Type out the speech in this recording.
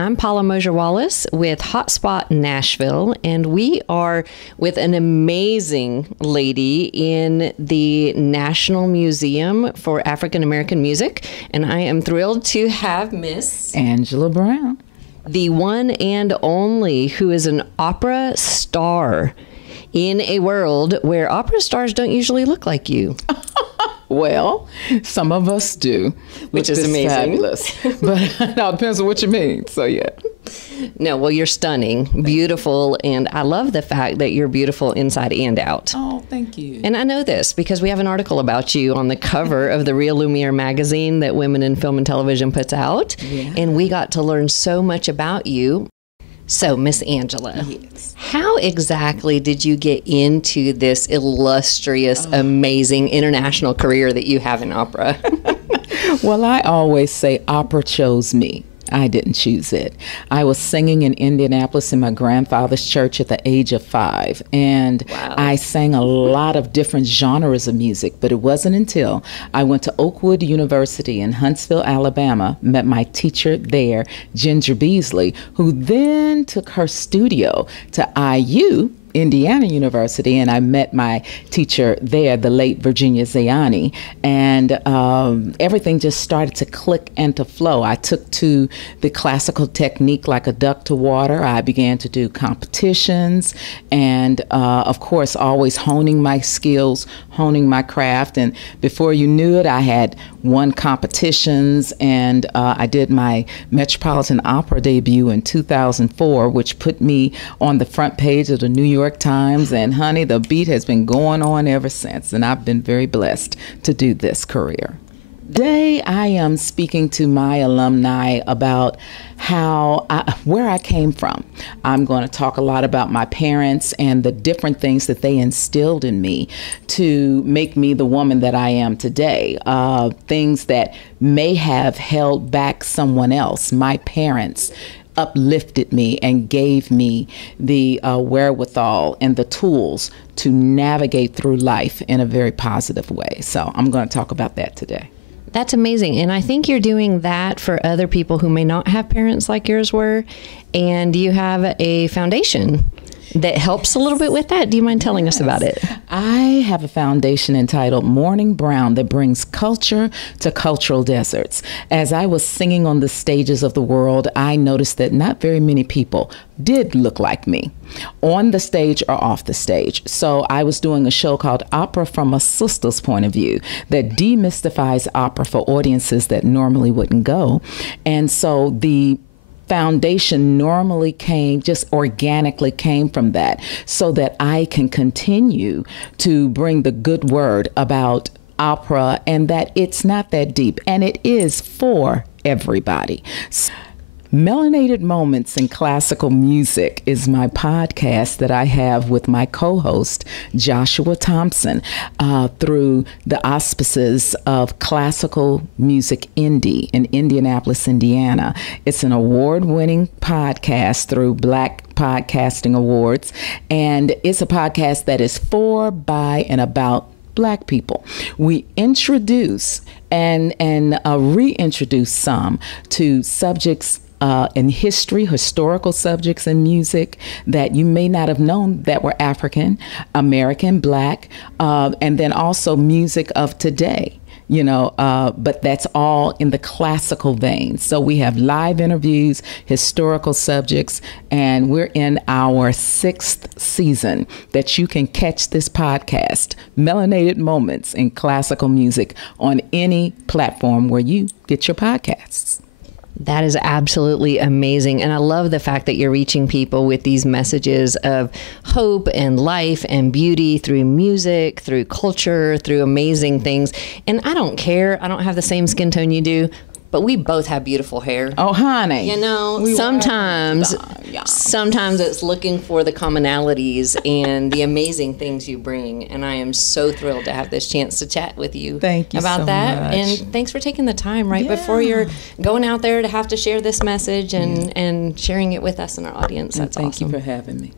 I'm Paula Mosher Wallace with Hotspot Nashville, and we are with an amazing lady in the National Museum for African American Music, and I am thrilled to have Miss Angela Brown, the one and only, who is an opera star in a world where opera stars don't usually look like you. Well, some of us do, which is amazing. Fabulous. But it all depends on what you mean. So, yeah. No, well, you're stunning, beautiful, and I love the fact that you're beautiful inside and out. Oh, thank you. And I know this because we have an article about you on the cover of the Real Lumiere magazine that Women in Film and Television puts out. Yeah. And we got to learn so much about you. So, Miss Angela, yes, how exactly did you get into this illustrious, amazing international career that you have in opera? Well, I always say opera chose me. I didn't choose it. I was singing in Indianapolis in my grandfather's church at the age of 5. And wow, I sang a lot of different genres of music, but it wasn't until I went to Oakwood University in Huntsville, Alabama, met my teacher there, Ginger Beasley, who then took her studio to IU, Indiana University, and I met my teacher there, the late Virginia Zayani, and everything just started to click and to flow. I took to the classical technique like a duck to water. I began to do competitions and, of course, always honing my skills, honing my craft, and before you knew it, I had won competitions, and I did my Metropolitan Opera debut in 2004, which put me on the front page of the New York Times, and honey, the beat has been going on ever since, and I've been very blessed to do this career. Today, I am speaking to my alumni about where I came from. I'm going to talk a lot about my parents and the different things that they instilled in me to make me the woman that I am today. Things that may have held back someone else. My parents uplifted me and gave me the wherewithal and the tools to navigate through life in a very positive way. So I'm going to talk about that today. That's amazing. And I think you're doing that for other people who may not have parents like yours were. And you have a foundation that helps a little bit with that. Do you mind telling us about it? I have a foundation entitled Morning Brown that brings culture to cultural deserts. As I was singing on the stages of the world, I noticed that not very many people did look like me, on the stage or off the stage. So I was doing a show called Opera from a Sister's Point of View that demystifies opera for audiences that normally wouldn't go. And so the foundation normally just organically came from that, so that I can continue to bring the good word about opera and that it's not that deep, and it is for everybody. Melanated Moments in Classical Music is my podcast that I have with my co-host, Joshua Thompson, through the auspices of Classical Music Indie in Indianapolis, Indiana. It's an award-winning podcast through Black Podcasting Awards, and it's a podcast that is for, by, and about Black people. We introduce and reintroduce some to subjects in history, historical subjects in music that you may not have known that were African, American, Black, and then also music of today. But that's all in the classical vein. So we have live interviews, historical subjects, and we're in our 6th season that you can catch this podcast, Melanated Moments in Classical Music, on any platform where you get your podcasts. That is absolutely amazing. And I love the fact that you're reaching people with these messages of hope and life and beauty through music, through culture, through amazing things. And I don't care. I don't have the same skin tone you do, but we both have beautiful hair. Oh, honey. Sometimes it's looking for the commonalities and the amazing things you bring. And I am so thrilled to have this chance to chat with you about that. Much. And thanks for taking the time before you're going out there to have to share this message and sharing it with us and our audience. That's awesome. Thank you for having me.